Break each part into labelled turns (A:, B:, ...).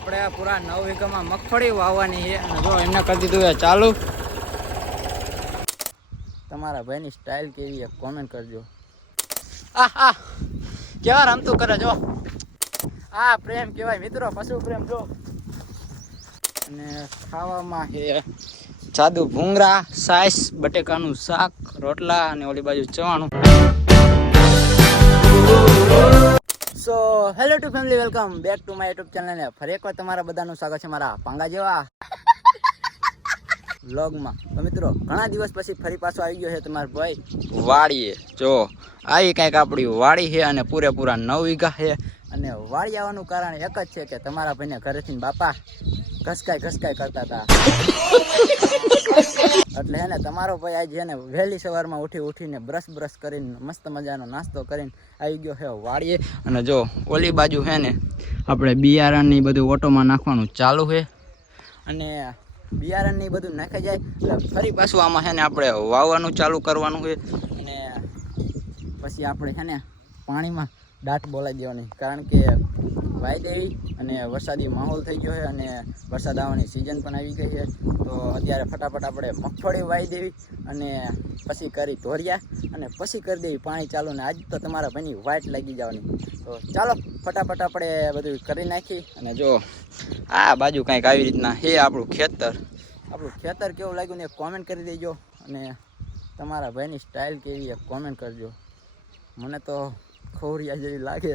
A: આપણે આ પૂરા નવ વીઘામાં મગફળી વાવવાની છે. અને જો એમને કરી દીધું એ ચાલુ. તમારા ભાઈની સ્ટાઇલ કેવી છે? કોમેન્ટ કરજો. આ આ કેવા રમતું કરે જો આ પ્રેમ કહેવાય. મિત્રો, પશુ પ્રેમ જો. અને ખાવામાં છે જાદુ ભૂંગરા, સાઈસ, બટેકાનું શાક, રોટલા અને ઓલી બાજુ ચવાણું. So hello to family welcome back to my YouTube channel ને ફરી એકવાર તમારા બધાનું સ્વાગત છે મારા પાંગા જેવા વ્લોગમાં તો મિત્રો, ઘણા દિવસ પછી ફરી પાછો આવી ગયો છે તમારો ભાઈ. વાડીએ. જો આવી કંઈક આપણી વાડી છે અને પૂરેપૂરા નવ વીઘા છે. અને વાળી આવવાનું કારણ એક જ છે કે તમારા ભાઈને ઘરેથી બાપા ઘસકાય ઘસકાય કરતા હતા. એટલે હે ને તમારો ભાઈ આજે ને વહેલી સવારમાં ઉઠી ઉઠીને બ્રશ બ્રશ કરીને મસ્ત મજાનો નાસ્તો કરીને આવી ગયો છે વાળીએ અને જો ઓલી બાજુ છે ને, આપણે બિયારણની બધું ઓટોમાં નાખવાનું ચાલુ છે. અને બિયારણની બધું નાખી જાય, એટલે ફરી પાછું આમાં છે ને આપણે વાવવાનું ચાલુ કરવાનું છે. અને પછી આપણે છે ને પાણીમાં દાટ બોલાવી દેવાની. કારણ કે વાયદેવી અને વરસાદી માહોલ થઈ ગયો છે અને વરસાદ આવવાની સિઝન પણ આવી ગઈ છે. તો અત્યારે ફટાફટ આપણે મગફળી વાઈ દેવી અને પછી કરી ધોરિયા અને પછી કરી દેવી પાણી ચાલુ. ને આજ તો તમારા ભાઈની વાઇટ લાગી જવાની. તો ચાલો, ફટાફટ આપણે બધું કરી નાખી અને જો આ બાજુ કંઈક આવી રીતના હે આપણું ખેતર. આપણું ખેતર કેવું લાગ્યું ને કોમેન્ટ કરી દેજો અને તમારા ભાઈની સ્ટાઇલ કેવી એ કોમેન્ટ કરજો. મને તો ખોરિયા જેવી લાગે.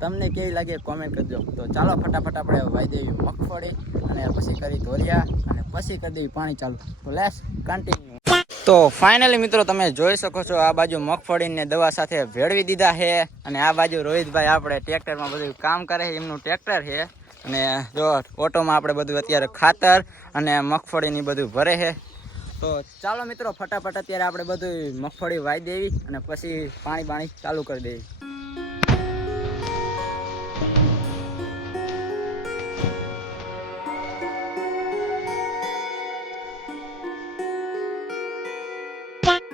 A: તમને કેવી લાગે કોમેન્ટ કરજો. તો ચાલો ફટાફટ આપણે વાઈ દેવી મગફળી અને પછી કરી ધોરિયા અને પછી કરી દેવી પાણી ચાલુ. તો લેસ કન્ટિન્યુ તો ફાઇનલી મિત્રો તમે જોઈ શકો છો આ બાજુ મગફળીને દવા સાથે ભેળવી દીધા છે અને આ બાજુ રોહિતભાઈ આપણે ટ્રેક્ટરમાં બધું કામ કરે એમનું ટ્રેક્ટર છે. અને જો ઓટોમાં આપણે બધું અત્યારે ખાતર અને મગફળીની બધું ભરે છે. તો ચાલો મિત્રો, ફટાફટ અત્યારે આપણે બધું મગફળી વાઈ દેવી અને પછી પાણી પાણી ચાલુ કરી દેવી.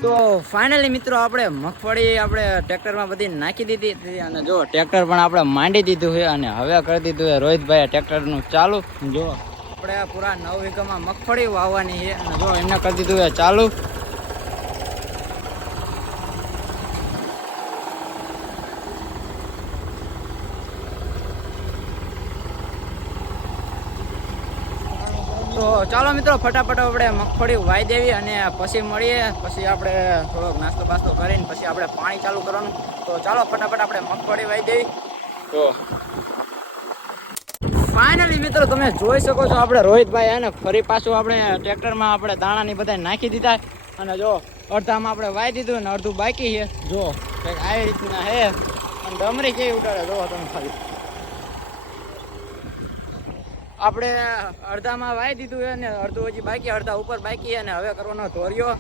A: તો ફાઇનલી મિત્રો, આપણે મગફળી આપણે ટ્રેક્ટરમાં બધી નાખી દીધી હતી અને જો ટ્રેક્ટર પણ આપણે માંડી દીધું છે અને હવે કરી દીધું છે. રોહિતભાઈ ટ્રેક્ટરનું ચાલુ. જો આપણે પૂરા નવ વીઘામાં મગફળી વાવવાની છે. અને જો એમને કરી દીધું એ ચાલુ. તો ચાલો મિત્રો, ફટાફટ આપણે મગફળી વાઈ દેવી અને પછી મળીએ. પછી આપણે થોડોક નાસ્તો બાસ્તો કરીને પછી આપણે પાણી ચાલુ કરવાનું. તો ચાલો, ફટાફટ આપણે મગફળી વાઈ દેવી. તો ફાઇનલી મિત્રો, તમે જોઈ શકો છો આપણે રોહિતભાઈ અને ફરી પાછું આપણે ટ્રેક્ટરમાં આપણે દાણાની બધા નાખી દીધા અને જો અડધામાં આપણે વાઈ દીધું ને અડધું બાકી છે. જો કંઈક આવી રીતના હે અને ડમરી કેવી ઉડાડે જો તમે ખાલી. આપણે અડધામાં વાઈ દીધું છે ને અડધું હજી બાકી, અડધા ઉપર બાકી અને હવે કરવાનો ધોર્યો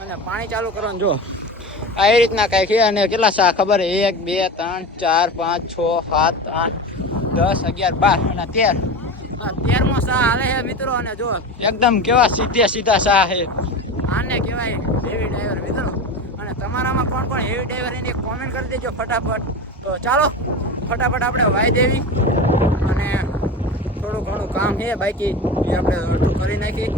A: અને પાણી ચાલુ કરવાનું. જો આવી રીતના કાંઈક છે અને કેટલા સા ખબર એક, બે, ત્રણ, ચાર, પાંચ, છ, સાત, આઠ દસ અગિયાર બાર અને તેર. તેરમો સા હાલે છે મિત્રો અને જો એકદમ કેવા સીધે સીધા સા છે. આને કહેવાય હેવી ડ્રાઈવર મિત્રો. અને તમારામાં કોણ કોણ હેવી ડ્રાઈવર એની કોમેન્ટ કરી દેજો ફટાફટ. તો ચાલો ફટાફટ આપણે વાય દેવી અને થોડું ઘણું કામ છે બાકી એ આપણે અડધું કરી નાખી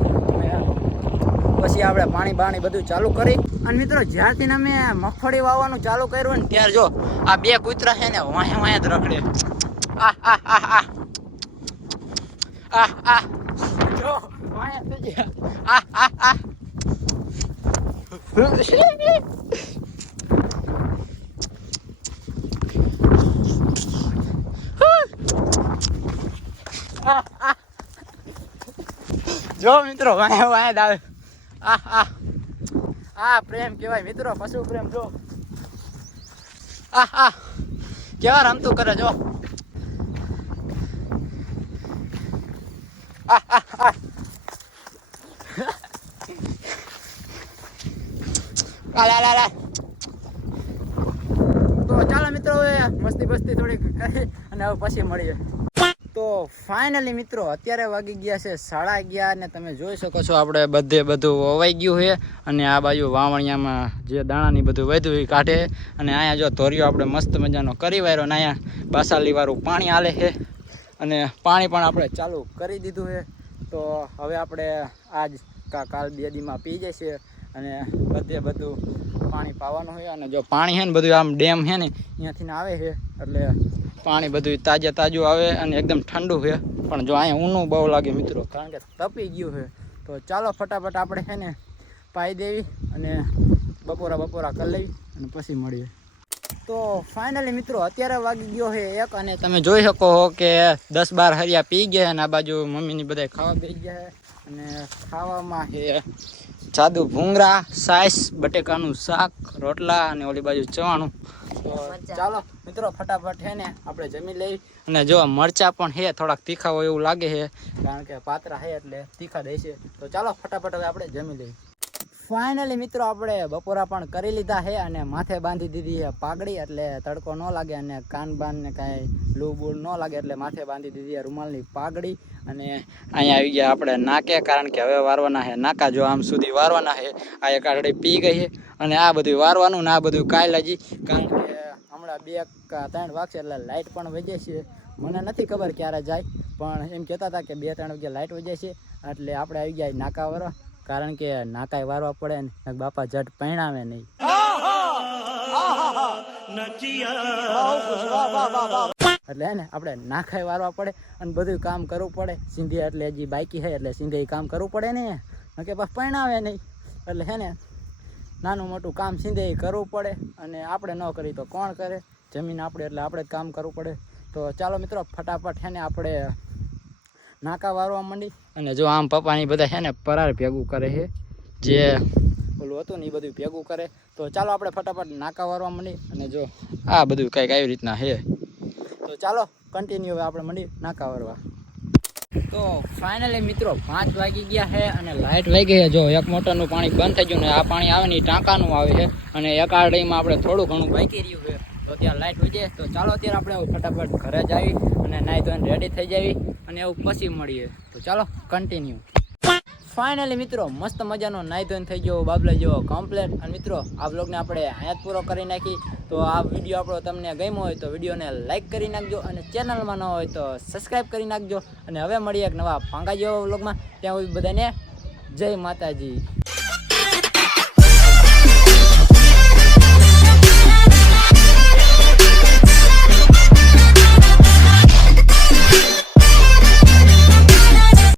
A: પછી આપણે પાણી બાણી બધું ચાલુ કરી. અને મિત્રો જ્યારથી અમે મગફળી વાવવાનું ચાલુ કર્યું ને ત્યારે જો આ બે કૂતરા છે ને વાંહે વાંહે જ રખડે. જો મિત્રો વાયા વાયા દાવે આ આ આ પ્રેમ કહેવાય મિત્રો, પશુ પ્રેમ, જો. આ આ કેવા રમતું કરે, જો આ આ આ આ લા લા લા તો ચાલો મિત્રો, હવે મસ્તી બસ્તી થોડીક કરી અને હવે પછી મળીએ. તો ફાઇનલી મિત્રો, અત્યારે વાગી ગયા છે સાડા અગિયાર ને તમે જોઈ શકો છો આપણે બધે બધું વવાઈ ગયું છે અને આ બાજુ વાવણિયામાં જે દાણાની બધું વધ્યું એ કાઢે. અને અહીંયા જો ધોરિયો આપણે મસ્ત મજાનો કરી વાર્યો ને અહીંયા બાસાલીવાળું પાણી આલે છે. અને પાણી પણ આપણે ચાલુ કરી દીધું છે. તો હવે આપણે આજ કા કાલ બે દીમાં પી જશે અને બધે બધું પાણી પાવાનું હોય અને જો પાણી છે ને બધું આમ ડેમ છે ને, અહીંયાથી આવે છે. એટલે પાણી બધું તાજે તાજું આવે અને એકદમ ઠંડુ છે. પણ જો અહીંયા ઊનું બહુ લાગે મિત્રો, કારણ કે તપી ગયું છે. તો ચાલો ફટાફટ આપણે છે ને પાઈ દેવી અને બપોરા બપોરા કરી લેવી અને પછી મળીએ. તો ફાઇનલી મિત્રો અત્યારે વાગી ગયો છે એક અને તમે જોઈ શકો કે દસ બાર હરિયા પી ગયા અને આ બાજુ મમ્મીની બધા ખાવા બેસી ગયા અને ખાવામાં છે જાદુ ભૂંગળા સાઈસ, બટેકાનું શાક, રોટલા અને ઓલી બાજુ ચવાણું. તો ચાલો મિત્રો ફટાફટ છે ને આપણે જમી લઈ. અને જો મરચા પણ છે, થોડાક તીખા હોય એવું લાગે છે. કારણ કે પાતરા છે એટલે તીખા દે છે તો ચાલો ફટાફટ હવે આપણે જમી લઈએ. ફાઇનલી મિત્રો, આપણે બપોરા પણ કરી લીધા છે અને માથે બાંધી દીધી છે પાઘડી, એટલે તડકો ન લાગે અને કાન બાન કાંઈ લૂ બૂલ ન લાગે, એટલે માથે બાંધી દીધી છે રૂમાલની પાઘડી. અને અહીંયા આવી ગયા આપણે નાકે, કારણ કે હવે વારવાના છે નાકા, જો આમ સુધી વારવાના છે, આ એક આડે પી ગઈ છે અને આ બધું વારવાનું ને આ બધું કાંઈ હજી કારણ કે હમણાં બે ત્રણ વાગશે એટલે લાઇટ પણ વજે છે. મને નથી ખબર ક્યારે જાય, પણ એમ કહેતા હતા કે બે ત્રણ વાગે લાઇટ વજે છે, એટલે આપણે આવી ગયા નાકા વારવા. કારણ કે નાકાય વારવા પડે ને બાપા જટ પહેણાવે નહીં. એટલે હે ને આપણે નાખાય વારવા પડે અને બધું કામ કરવું પડે. સિંધી એટલે હજી બાઈકી છે, એટલે સિંધે કામ કરવું પડે ને. કે બસ પરણાવે નહીં. એટલે હે ને નાનું મોટું કામ સિંધે કરવું પડે અને આપણે ન કરી તો કોણ કરે? જમીન આપણે, એટલે આપણે જ કામ કરવું પડે. તો ચાલો મિત્રો, ફટાફટ હે ને આપણે નાકા વારવા માંડી. અને જો આમ પપ્પાની બધા છે ને પરાર ભેગું કરે છે. જે ઓલું હતું ને એ બધું ભેગું કરે. તો ચાલો આપણે ફટાફટ નાકા વારવા માંડી અને જો આ બધું કંઈક આવી રીતના છે. તો ચાલો કન્ટિન્યુ હવે આપણે મંડી નાકા વારવા. તો ફાઇનલી મિત્રો પાંચ વાગી ગયા છે અને લાઇટ વાગી છે. જો એક મોટરનું પાણી બંધ થઈ ગયું ને આ પાણી આવે ને એ ટાંકાનું આવે છે. અને એક આરડીમાં આપણે થોડું ઘણું બાકી રહ્યું છે. તો ત્યાં લાઇટ વજે તો ચાલો અત્યારે આપણે ફટાફટ ઘરે જ આવી. અને નાહી ધોઈને રેડી થઈ જાવી અને એવું પછી મળીએ. તો ચાલો કન્ટિન્યુ ફાઇનલી મિત્રો, મસ્ત મજાનો નાહી ધોઈને થઈ ગયો બાબલા જેવો કમ્પ્લેટ અને મિત્રો, આ બ્લોગને આપણે અહીંયા પૂરો કરી નાખી. તો આ વીડિયો આપણો તમને ગમ્યો હોય તો વિડીયોને લાઇક કરી નાખજો અને ચેનલમાં ન હોય તો સબસ્ક્રાઈબ કરી નાખજો. અને હવે મળીએ એક નવા પાંગા જેવા બ્લોગમાં ત્યાં બધાને જય માતાજી.